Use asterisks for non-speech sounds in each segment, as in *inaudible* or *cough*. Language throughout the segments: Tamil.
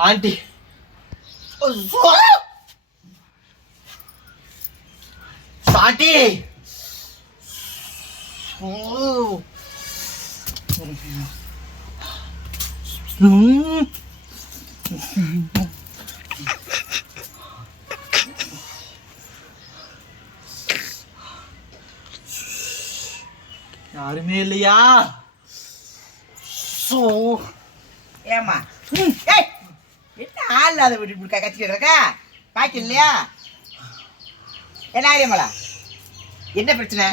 ஆண்டி. சாட்டி யாருமே இல்லையா? சோ. ஏமா ஏய் என்ன ஆள் இல்லாத வீட்டு இப்படி கத்திக்கிட்டு இருக்கா? பாக்கி இல்லையா என்ன ஆரியமலா என்ன பிரச்சனை?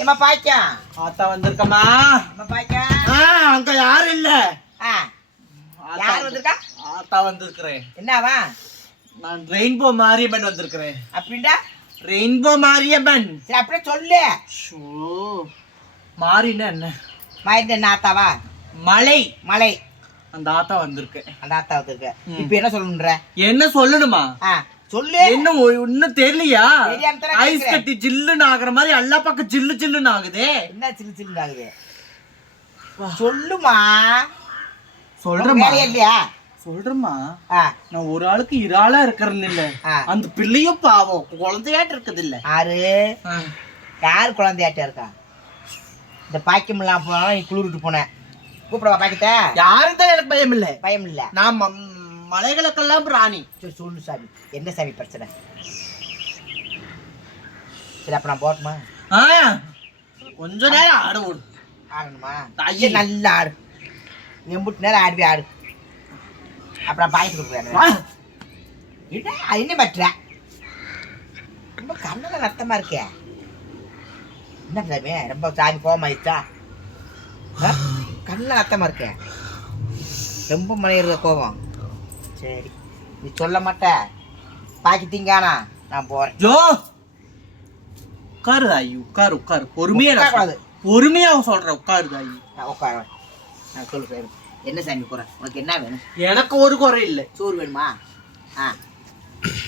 ஏமா பாய்க்கா? ஆத்தா வந்திருக்கமா அம்மா பாய்க்கா? ஆ அங்க யாரும் இல்ல. ஆ யார் வந்திருக்கா? ஆத்தா வந்திருக்கிறேன். என்னவா? நான் ரெயின்போ மாரியம்மன் வந்திருக்கிறேன். அப்படின்டா ரெயின்போ மாரியம்மன். சரி அப்படியே சொல்லு. ஷோ. மாறினா என்ன? நாத்தாவா மலை. மலை. அந்த ஆத்தா வந்திருக்கேன் அந்த ஆத்தா வந்திருக்க. இப்போ என்ன சொல்லணுன்ற என்ன சொல்லணுமா? சொல்லு. என்ன இன்னும் தெரியலையா? ஐஸ். கட்டி ஜில்லுன்னு ஆகுற மாதிரி எல்லா பக்கம் ஜில்லு ஜில்லுன்னு ஆகுதே. என்ன சில்லு சில்லு ஆகுது? சொல்லுமா. சொல்றேம்மா. வேலையே இல்லையா? சொல்றேம்மா. ஆ. நான் ஒரு ஆளுக்கு இராளா இருக்கிறேன்னு இல்ல. அந்த பிள்ளையும் பாவம். குழந்தையாட்டு இருக்குது இல்ல. யாரு? யார் குழந்தையாட்ட இருக்கா? இந்த பாக்கியம் இல்லாம போனா நீ குளிர்ட்டு போனேன் கூப்பிடவா பாக்கிட்ட? யாரும் தான் எனக்கு பயம் இல்ல பயம் இல்ல நான் மலைகளுக்கெல்லாம் சரி சொல்லு சாமி. என்ன சாமி பிரச்சனை? சரி அப்ப நான் போட்டுமா? ஆ கொஞ்ச நேரம் ஆட விடு ஆடணுமா. சரி, நல்லா ஆடு. எம்புட்டு நேரம் ஆடுவி ஆடு. அப்புறம் பாய்ச்சி கொடுக்குறேன். என்ன? என்ன பற்ற? ரொம்ப கண்ணில் ரத்தமா இருக்கே. என்ன சாமி? ரொம்ப சாமி கோவமாயிடுச்சா கண்ணில் ரத்தமா இருக்கே. ரொம்ப மனையிற கோபம். சரி நீ சொல்ல மாட்ட. பாக்கி திங்கானா? நான் போறேன். ஜோ! உட்காரு தாயி உட்காரு உட்காரு. பொறுமையா நான் உட்காரக்கூடாது. சொல்றேன். பொறுமையா சொல்றேன் உட்காரு தாயி. நான் உட்காருவேன் நான் சொல்லு சாமி என்ன சாமி போறேன் உனக்கு என்ன வேணும்? எனக்கு ஒரு குறை இல்லை. சோறு வேணுமா? ஆ.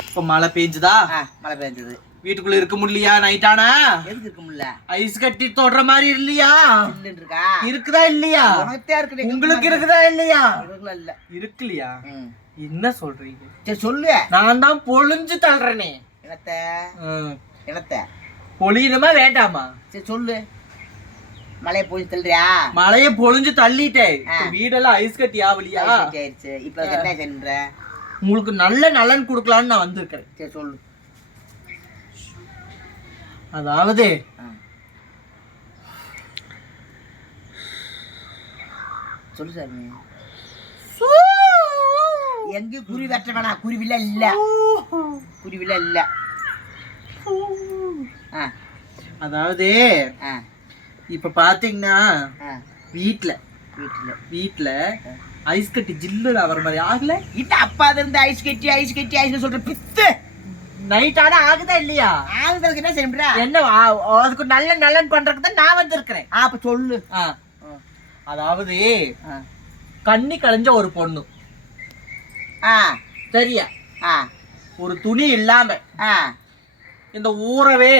இப்ப மழை பெஞ்சுதா ஆ மழை பெஞ்சது வீட்டுக்குள்ள இருக்க முடியலையா நைட்டானா எதுக்கு இருக்க முடியல? ஐஸ் கட்டி தொடுற மாதிரி இல்லையா? இருக்கா இருக்குதா இல்லையா? உங்களுக்கு இருக்குதா இல்லையா? இல்ல. இருக்குல்லையா? ம். என்ன சொல்றீங்க? சரி சொல்லு. நான் தான் பொழிஞ்சு தள்ளுறேனே. என்னத்த. என்னத்த? பொழியணுமா வேண்டாமா? சரி சொல்லு. மழையை போய் தள்ளுறியா? மழைய பொழிஞ்சு தள்ளிட்டேன். வீடெல்லாம் ஐஸ் கட்டி ஆகலையா சரி, ஆயிடுச்சு இப்போ என்ன செய்யற உங்களுக்கு நல்ல நலன் கொடுக்கலான்னு நான் வந்திருக்கிறேன். சரி சொல்லு. அதாவது. சொல்லு சாமி. எங்கேயும் குருவி வெட்ட வேணாம் குருவில இல்ல. குருவில இல்ல. ஆ. அதாவது இப்ப பாத்தீங்கன்னா ஆ. வீட்ல வீட்டுல வீட்ல ஐஸ் கட்டி ஜில்லு ஆகிற மாதிரி. ஆகல? இட்ட அப்பா இருந்து ஐஸ் கட்டி ஐஸ் கட்டி ஐஸ் சொல்ற பித்து. நைட் ஆனா ஆகுதா இல்லையா? ஆளுங்களுக்கு என்ன செய்யற என்ன அதுக்கு நல்ல நலன் பண்றதுக்கு தான் நான் வந்திருக்கிறேன். அப்ப சொல்லு. அதாவது. கண்ணி களைஞ்ச ஒரு பொண்ணு. ஆ. சரியா? ஆ. ஒரு துணி இல்லாம ஆ. இந்த ஊரவே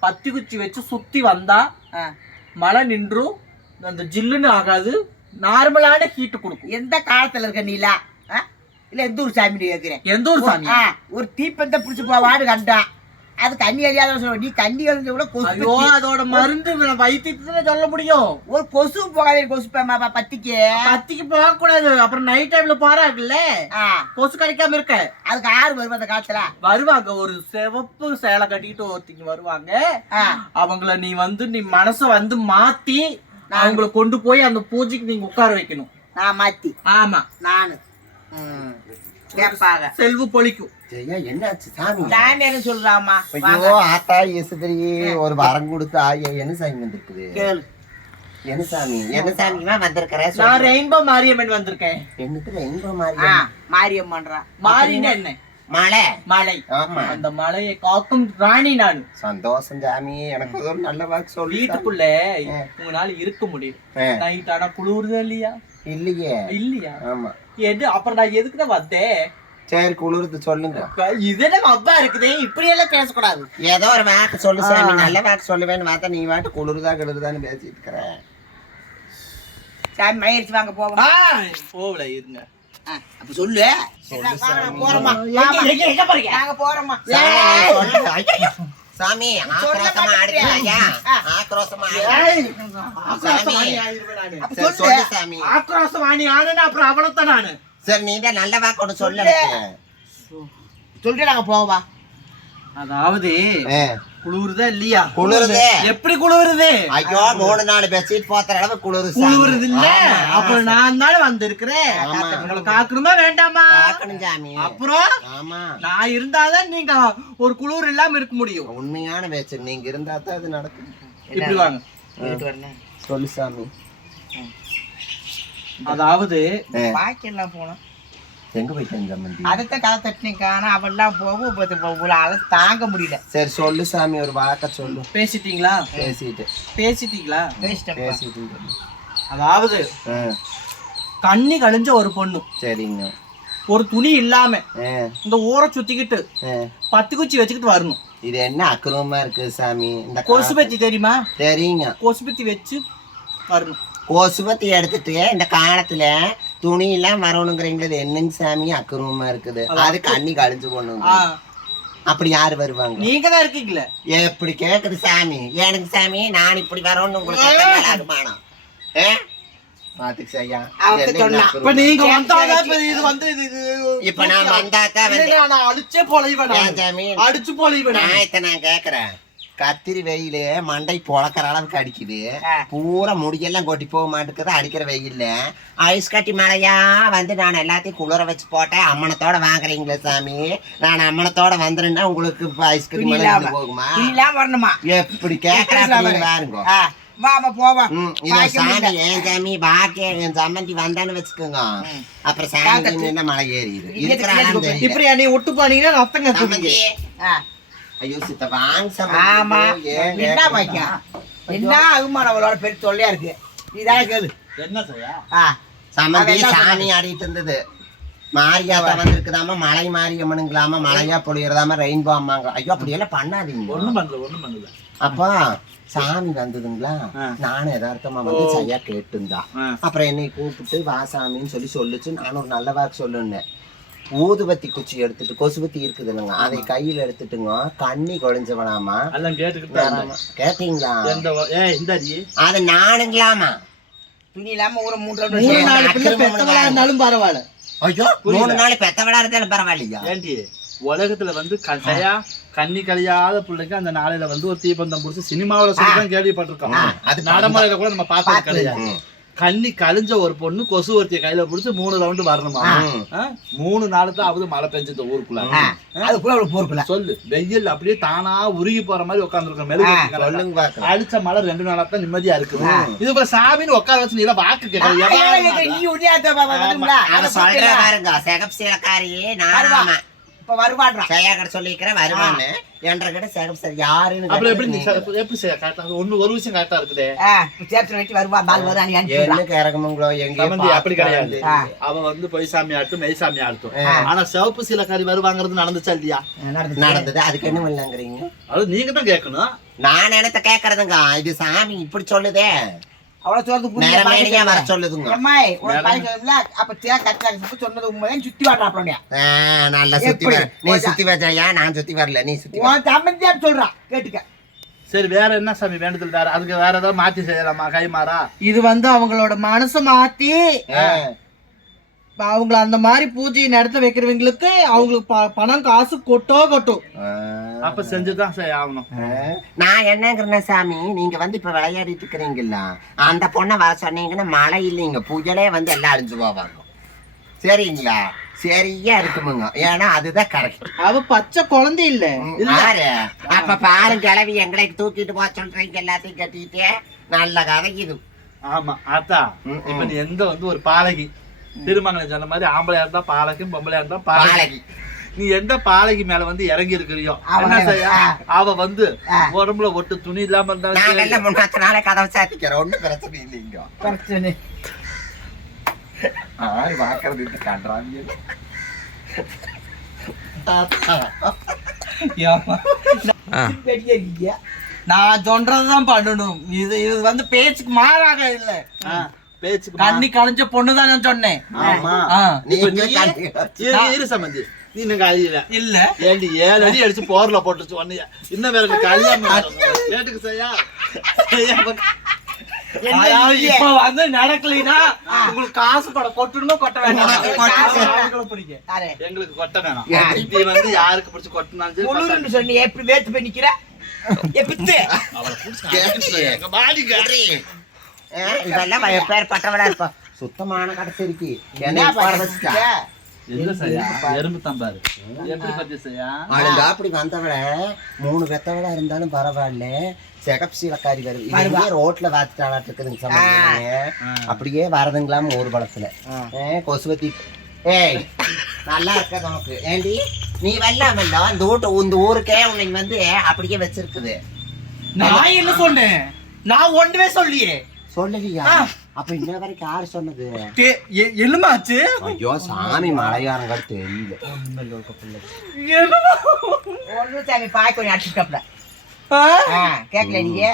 பத்தி குச்சி வச்சு சுத்தி வந்தா மழை நின்றும் அந்த ஜில்லுன்னு ஆகாது நார்மலான ஹீட் கொடுக்கும். எந்த காலத்துல இருக்க நீலா? இல்ல எந்த ஊர் சாமி கேட்கிறேன் எந்த ஒரு சாமி? ஒரு தீப்பந்த புடிச்சு போவாடு கண்டான் அது கண்ணி அறியாத சொல்ல நீ கண்ணி அறிஞ்ச கூட கொசு. அதோட மருந்து வைத்தியத்துல சொல்ல முடியும்? ஒரு கொசு போகாதே கொசு பேமா பத்திக்கு. பத்திக்கு போக கூடாது அப்புறம் நைட் டைம்ல போறாங்கல்ல கொசு கிடைக்காம இருக்க. அதுக்கு ஆறு வரும் அந்த காலத்துல? வருவாங்க. ஒரு சிவப்பு சேலை கட்டிக்கிட்டு ஒருத்தங்க வருவாங்க. அவங்கள நீ வந்து நீ மனச வந்து மாத்தி அவங்கள கொண்டு போய் அந்த பூஜைக்கு நீங்க உட்கார வைக்கணும். நான் மாத்தி. ஆமா. நானு. கேட்பாங்க. செல்வ பொழிக்கும். என்னாச்சு? சாமி. என்ன சொல்றாமா ஐயோ ஆத்தா இயேசுதரி ஒரு வரம் கொடுத்தா ஐயா, என்ன சாமி வந்திருக்குது? கேளு. என்ன சாமி? என்ன சாமிமா வந்திருக்கிற? நான் ரெயின்போ மாரியம்மன் வந்திருக்கேன். என்னது ரெயின்போ மாரியம்மன்றா. மாறின என்ன? மழை மலை. ஆமா. அந்த மலையை காக்கும் ராணி நான். சந்தோஷம் சாமி. எனக்கு ஒரு நல்ல வாக்கு சொல்லி வீட்டுக்குள்ள. உங்களால இருக்க முடியும். நைட் ஆனா குளிருதா இல்லையா? இல்லையே. இல்லையா? ஆமா. எது அப்புறம் நான் எதுக்கு தான் வந்தேன்? சரி குளிர்த்து சொல்லுங்க. இது நம்ம அப்பா இருக்குதே? இப்படி எல்லாம் பேசக்கூடாது. ஏதோ ஒரு வாக்கு சொல்லு சாமி நல்ல வாக்கு சொல்லுவேன்னு பார்த்தா நீ வாட்டு குளிருதா கிளிருதான்னு பேசிட்டு இருக்கிற. சாமி மயிரிச்சு வாங்க போவோம். ஆ, போகல இருங்க. ஆ, அப்ப சொல்லு. என்ன, வாங்க, சாமி, ஆக்ரோஷமா சொல்ல ஆடுறியா? ஆக்ரோஷமா சொல்லு. சாமி. ஆக்ரோஷவாணி ஆனேன்னா அப்புறம் நானு. சரி நீ தான் நல்ல வாக்கு ஒன்று சொல்லு. சொல்லிட்டு நாங்க போவா அதாவது குளிருதா இல்லையா? குளிருது. எப்படி குளிருது? ஐயோ மூணு நாலு பெட்ஷீட் போத்துற அளவு குளிரு. குளிருது இல்ல? அப்புறம் நான் தானே வந்திருக்கிறேன். உங்களை காக்கணுமா வேண்டாமா? பார்க்கணும் சாமி. அப்புறம்? ஆமா. நான் இருந்தாதான் நீங்க ஒரு குளிர் இல்லாம இருக்க முடியும். உண்மையான பேச்சு. நீங்க இருந்தா தான் அது நடக்கும். இப்படி வாங்க. வீட்டு வரணும். சொல்லு சாமி. அதாவது பாக்கெல்லாம் போனோம் எங்க போயிட்டேன் சம்மந்தி அதைத்தான் கதை தட்டினிக்கான அவெல்லாம் போகும் அலசி தாங்க முடியல. சரி சொல்லு சாமி ஒரு வாக்க சொல்லு. பேசிட்டீங்களா? பேசிட்டு. பேசிட்டீங்களா? பேசிட்டு சொல்லு. அதாவது ஆ, கண்ணி கழிஞ்ச ஒரு பொண்ணு சரிங்க. ஒரு துணி இல்லாம ஆ, இந்த ஊரை சுத்திக்கிட்டு. பத்து குச்சி வச்சுக்கிட்டு வரணும். இது என்ன அக்கிரமமா இருக்கு சாமி? இந்த கொசு பத்தி தெரியுமா? தெரியுங்க. கொசு பத்தி வச்சு வரணும். கொசுபத்தி எடுத்துட்டு இந்த காலத்துல துணி எல்லாம் வரணுங்கிறீங்களது என்னங்க சாமி? அக்கிரமமா இருக்குது. அது கண்ணி கழிஞ்சு போடணுங்க. ஆ, அப்படி யாரு வருவாங்க? நீங்க தான் இருக்கீங்களே எப்படி கேக்குது சாமி. எனக்கு சாமி நான் இப்படி வரணும்னு உங்களுக்கு அனுமானம்? இப்ப நான் வந்தாதான் வந்து இல்லைங்க, நான் அடிச்சே பொழைவேன். சாமி? அடிச்சு பொழைவேன் நான் கேக்குறேன். கத்திரி வெயிலு மண்டை பொழக்கிற அளவுக்கு அடிக்குது. பூரா முடியெல்லாம் கொட்டி போக மாட்டேங்குது அடிக்கிற வெயில்ல. ஐஸ் கட்டி மழையா வந்து நான் எல்லாத்தையும் குளிர வச்சு போட்டேன். அம்மனத்தோட வாங்குறீங்களே சாமி. நான் அம்மனத்தோட வந்துருன்னா உங்களுக்கு இப்ப ஐஸ் கட்டி மழை போகுமா? நீ வரணுமா? எப்படி கேக்குறாங்க பாருங்க வாமா போவா சாமி ஏன் சாமி பாக்கி என் சம்மந்தி வந்தான்னு வச்சுக்கோங்க. அப்புறம் சாமி என்ன மலை ஏறிடு இருக்கிறான்னு தெரியல. இப்படி என்னை விட்டு போனீங்கன்னா ஐயோ சித்த வாங்க ஆமா. என்ன? பாக்கியம் என்ன அவமானம் அவளோட பெரிய தொல்லையா இருக்கு. நீதானே கேளு. என்ன செய்யா? ஆ. சம்மந்தி அவ என்ன சாமி ஆடிட்டு இருந்தது. மாரியாத்தா வந்திருக்குதாமா மலை மாரியம்மனுங்களாமா மழையா பொழியறதாம ரெயின்போ அம்மாங்க. ஐயோ அப்படியெல்லாம் பண்ணாதீங்க. ஒண்ணும் பண்ணல ஒண்ணும் பண்ணல. அப்பா சாமி வந்ததுங்களா. நானும் யதார்த்தமா வந்து சரியா கேட்டுந்தா ஆ. அப்புறம் என்னை கூப்பிட்டு வா சாமின்னு சொல்லி சொல்லுச்சு. நானும் ஒரு நல்ல வாக்கு சொல்லுன்னேன். ஊதுபத்தி குச்சி எடுத்துட்டு கொசுபத்தி இருக்குது இல்லைங்க அதை கையில எடுத்துட்டுங்க. கண்ணி கொழிஞ்சவனாமா? எல்லாம் கேட்டுக்கிட்டு தான் இருந்தேன். கேட்டீங்களா? அது நானுங்களாமா துணி இல்லாம ஒரு மூன்று பெத்தவளா இருந்தாலும் பரவாயில்ல. ஐயோ மூணு நாள் பெத்தவடா இருந்தாலும் பரவாயில்லையா? ஏண்டி உலகத்துல வந்து கடையா கண்ணி கழியாத பிள்ளைக்கு அந்த நாளையில வந்து ஒரு தீபந்தம் புடிச்சு சினிமாவில சொல்லிதான் கேள்விப்பட்டிருக்கோம். அது நடைமுறையில கூட நம்ம பார்த்தது கிடையாது. ம். கண்ணி கழிஞ்ச ஒரு பொண்ணு கொசு ஒருத்திய கையில புடிச்சு மூணு ரவுண்டு வரணுமா? மூணு நாளுக்கு ஆகுது மழை பெஞ்சது ஊருக்குள்ள அதுக்குள்ள போர்க்கல சொல்லு வெயில் அப்படியே தானா உருகி போற மாதிரி உட்காந்துருக்க மெழுகு அடிச்ச மழை ரெண்டு நாளா தான் நிம்மதியா இருக்குது இது போல சாமின்னு உட்கார வச்சு நீ வாக்கு கேட்கறது இப்ப வருவான்றா. செய்யாக்கட சொல்லிக்கிறேன் வருவான்னு. என்ற கிட்ட செகப் சார் யாருன்னு அப்புறம் எப்படி எப்படி செய்ய கரெக்டா ஒண்ணு ஒரு விஷயம் கரெக்டா இருக்குதே. சேர்த்து வச்சு வருவா நாலு வருவா நீ நீங்க. அனுப்பிடுறா என்னக்கு இறக்கமுங்களோ சமந்தி அப்படி கிடையாது. அவ வந்து பொய் சாமி ஆட்டும் மெய் சாமி ஆட்டும் ஆனா சிவப்பு சீலக்காரி வருவாங்கிறது நடந்துச்சா இல்லையா? நடந்துச்சு. நடந்தது. அதுக்கு என்ன பண்ணலாங்கிறீங்க அது நீங்க தான் கேட்கணும். நான் என்னத்த கேக்குறதுங்க இது சாமி இப்படி சொல்லுதே. அவ்வளவு சொல்றது வர சொல்லுதுங்க அம்மாய் உனக்கு அப்ப கரெக்டா சொன்னது உண்மைதான் சுத்தி வாட்டா அப்புறம் ஆ, நல்லா சுத்தி? வர நீ சுத்தி வச்சையா நான் சுத்தி வரல நீ சுத்தி. உன் சொல்றான் கேட்டுக்க சரி வேற என்ன சாமி வேண்டுதல் வேற அதுக்கு வேற ஏதாவது மாத்தி செய்யலாமா கைமாறா இது வந்து அவங்களோட மனசை மாத்தி அவங்கள அந்த மாதிரி பூஜை நடத்த வைக்கிறவங்களுக்கு அவங்களுக்கு ப- பணம் காசு கொட்டோ கொட்டும். அப்ப செஞ்சுதான் செய்ய ஆகணும். நான் என்னங்கிறேன் சாமி நீங்க வந்து இப்ப விளையாடிட்டு இருக்கிறீங்கல்ல அந்த பொண்ணை வர சொன்னீங்கன்னா மழை இல்லைங்க. புயலே வந்து எல்லாம் அழிஞ்சு போவாங்க. சரிங்களா? சரியா இருக்குமுங்க. ஏன்னா அதுதான் கரெக்ட் அவ பச்சை குழந்தை இல்ல. யாரு? அப்ப பாருங்க கிளவி எங்களை தூக்கிட்டு போக சொல்றீங்க எல்லாத்தையும் கட்டிட்டு. நல்ல கதை இது. ஆமா அத்தா ம், இப்ப நீ எந்த வந்து ஒரு பாலகி திருமங்கலம் சொன்ன மாதிரி ஆம்பளையா இருந்தா பாலகும் பொம்பளையா இருந்தா பாலகி. நீ எந்த பாலகி மேல வந்து இறங்கி இருக்கிறியோ அவ வந்து. உடம்புல ஒட்டு துணி இல்லாம இருந்தாலும் முன்னாத்த நாளே கதவை சாத்திக்கிறேன் ஒண்ணும் பிரச்சனை இல்லைங்க பிரச்சனை. ஆறு பாக்குறது நான் சொல்றதுதான் பண்ணணும். இது இது வந்து பேச்சுக்கு மாறாக இல்ல. பேச்சுக்கு கண்ணி கலைஞ்ச பொண்ணு தான் நான் சொன்னேன். ஆமா. ஆ, இப்ப நீங்க நீ- கண்ணி இரு இரு சம்பந்தி நீ இன்னும் கழியல. இல்ல. ஏண்டி ஏழு அடி அடிச்சு போர்ல போட்டுச்சு ஒன்னைய இன்னும் வேற. கேட்டுக்கு செய்யா. இப்ப வந்து நடக்கலைன்னா உங்களுக்கு காசு படம் கொட்டணுமோ கொட்ட வேண்டாம்? எங்களுக்கு கொட்ட வேணாம். நீ வந்து யாருக்கு பிடிச்சு கொட்டினாலும் சொன்னி எப்படி வேத்து அவளை பிடிச்சு இதெல்லாம் பேர்பட்டவளா இருப்பா சுத்தமான கடைசிக்கு என்ன வச்சுட்டா? அப்படி வந்தவள மூணு பெத்தவளா இருந்தாலும் பரவாயில்ல. சிகப்பு சீலக்காரி வருது இதுவே ரோட்ல வாத்துட்டாளாட்டு இருக்குதுங்க சம்பந்தமே அப்படியே வரதுங்களாம் ஊர் பழத்துல. கொசுவத்தி. ஏய் நல்லா இருக்க நமக்கு. ஏண்டி நீ வெள்ளாமல்ல இந்த வீட்டு இந்த ஊருக்கே உன்னை வந்து அப்படியே வச்சிருக்குது. நான் என்ன சொன்னேன்? நான் ஒண்ணுமே சொல்லியே. சொல்லலையா? அப்ப இன்ன வரைக்கும் யாரு சொன்னது? தே- எ- என்னமாச்சு? ஐயோ சாமி மலையாரங்கள் தெரியல? ஒண்ணு சாமி பாய் கொஞ்சம் அடிச்சுட்டப்பல ஆ? கேட்கல நீங்க?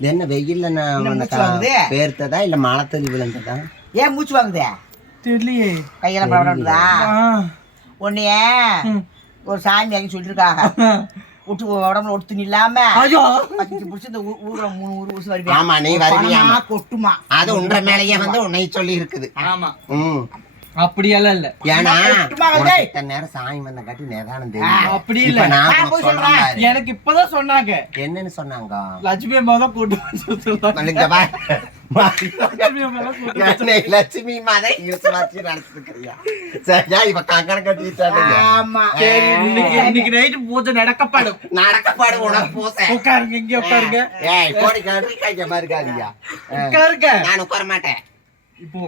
என்ன வெயில்ல நான்? பேர்த்ததா இல்ல மழை தள்ளி விழுந்ததா? ஏன் மூச்சு வாங்குதே? தெரியலையே. கையெல்லாம் பரவாயில்லதா. உன்னைய. ஒரு சாமி அங்கே சொல்லிருக்காங்க. விட்டு உடம்புல ஒடுத்து இல்லாம ஐயோ. பிடிச்சி இந்த ஊர்ல மூணு ஊர் ஊசி வருவியா ஆமா நீ வருவியாமா? பணமா கொட்டுமா? அது உன்ற மேலேயே வந்து உன்னை சொல்லி இருக்குது ஆமா. ம். அப்படியெல்லாம் இல்ல. ஏன்னா? இத்தனை நேரம் சாமி வந்த காட்டி நிதானம் தெரியும். அப்படி இல்ல. நான் சொல்றேன். எனக்கு இப்பதான் சொன்னாங்க. என்னன்னு சொன்னாங்க? லட்சுமி அம்மா தான் கூட்டு. லட்சுமி மாதை இழுத்து நடத்திருக்கிறியா? சரியா இப்ப கங்கணம் கட்டிட்டாங்க ஆமா. சரி இன்னைக்கு இன்னைக்கு நைட்டு பூஜை நடக்கப்படும். நடக்கப்பாடு உனக்கு பூசை உட்காருங்க இங்க உட்காருங்க. ஏய் கோடி கட்டி கைக்க மாதிரி இருக்காதியா உட்காருங்க. நான் உட்கார மாட்டேன். இப்போ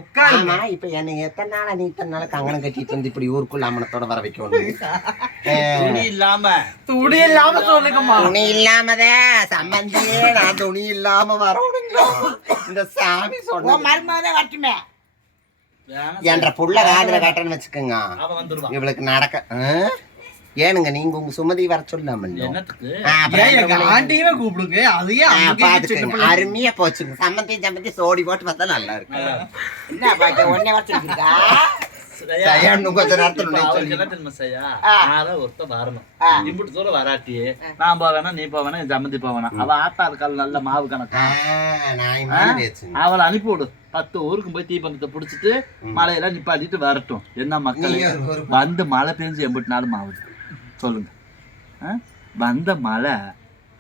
என்னை எத்தனை நாளா நீ இத்தனை நாளா கங்கணம் கட்டிட்டு வந்து இப்படி ஊருக்குள்ள அம்மனத்தோட வர வைக்கணும் *laughs* துணி இல்லாம. துணி இல்லாம சொல்லுங்கம்மா. துணி இல்லாமதே சம்பந்தி நான் துணி இல்லாம வரணுங்களா இந்த சாமி சொன்ன. என்ற புள்ள காதுல கட்டன்னு வச்சுக்கோங்க. இவளுக்கு நடக்க? ஏனுங்க நீங்க உங்க சுமதி வர எங்க ஆண்டியுமே கூப்பிடுங்க. அதையே. அருமையா போச்சுங்க. சம்மந்தி சம்மந்தி சோடி போட்டு பார்த்தா நல்லா இருக்கு என்ன பாக்க ஒன்னே வச்சிருக்கா சரியா? சரியா, இன்னும் கொஞ்ச நேரத்துல இப்ப உன்னை அவளுக்கு சொல்லி- என்ன தெரியுமா செய்யா? ஆ. யாரோ ஒருத்தன் வரணும். ஆ. இம்புட்டு தூரம் வராட்டி, நான் போவேனா, நீ போவேனா, சம்மந்தி போவேனா. அவ ஆத்தா இருக்காள், நல்ல மாவு கணக்கா. அவளை அனுப்பி விடு. பத்து ஊருக்கு போய் தீப்பந்தத்தை புடிச்சிட்டு மலையெல்லாம் நிப்பாட்டிட்டு வரட்டும். என்ன மக்களே? வந்து மழை பெஞ்சு எம்பிட்டு நாளும் ஆகுது சொல்லுங்க. ஆ? வந்த மழை?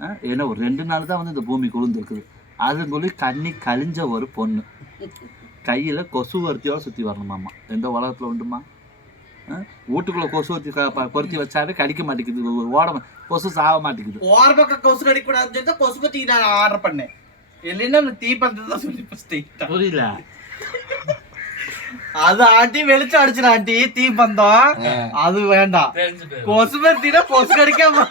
ஏன்னா ஒரு ரெண்டு நாள் தான் வந்து இந்த பூமி குளிர்ந்துருக்குது. அதுக்குள்ளே கண்ணி கழிஞ்ச ஒரு பொண்ணு. கையில கொசு வர்த்தியோட சுத்தி வரணுமாமா எந்த உலகத்துல உண்டுமா? வீட்டுக்குள்ள கொசு ப- பொருத்தி வச்சாலே கடிக்க மாட்டேங்குது. ஒரு ஓட கொசு சாக மாட்டேங்குது. ஓர பக்கம் கொசு கடிக்கூடாதுன்னு சொல்லி கொசு பத்தி நான் ஆர்டர் பண்ணேன். இல்லைன்னா தீ பந்தத்தை தான் சொல்லி புரியல. அது ஆண்டி வெளிச்சம் அடிச்சிட ஆண்டி தீ பந்தம். அது வேண்டாம். கொசு பத்தினா கொசு கடிக்காம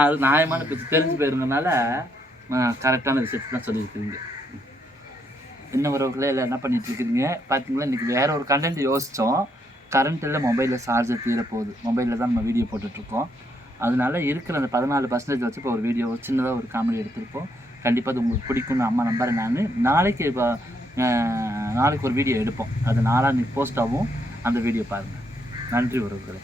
அது நியாயமான பேச்சு தெரிஞ்சு போயிருங்கனால கரெக்டான விஷயத்தை தான் சொல்லியிருக்கிறீங்க. என்ன உறவுகளே இல்லை என்ன பண்ணிட்டு இருக்கிறீங்க பார்த்தீங்களா இன்னைக்கு வேற ஒரு கண்டென்ட் யோசித்தோம் கரண்ட் இல்லை மொபைலில் சார்ஜர் தீர போகுது மொபைலில் தான் நம்ம வீடியோ போட்டுட்ருக்கோம் அதனால இருக்கிற அந்த பதினாலு பர்சன்டேஜ் வச்சு இப்போ ஒரு வீடியோ சின்னதாக ஒரு காமெடி எடுத்திருப்போம். கண்டிப்பாக அது உங்களுக்கு பிடிக்கும்னு அம்மா நம்புறேன் நான். நாளைக்கு இப்போ நாளைக்கு ஒரு வீடியோ எடுப்போம். அது நாளாக போஸ்ட் ஆகும் அந்த வீடியோ பாருங்கள் நன்றி உறவுகளே.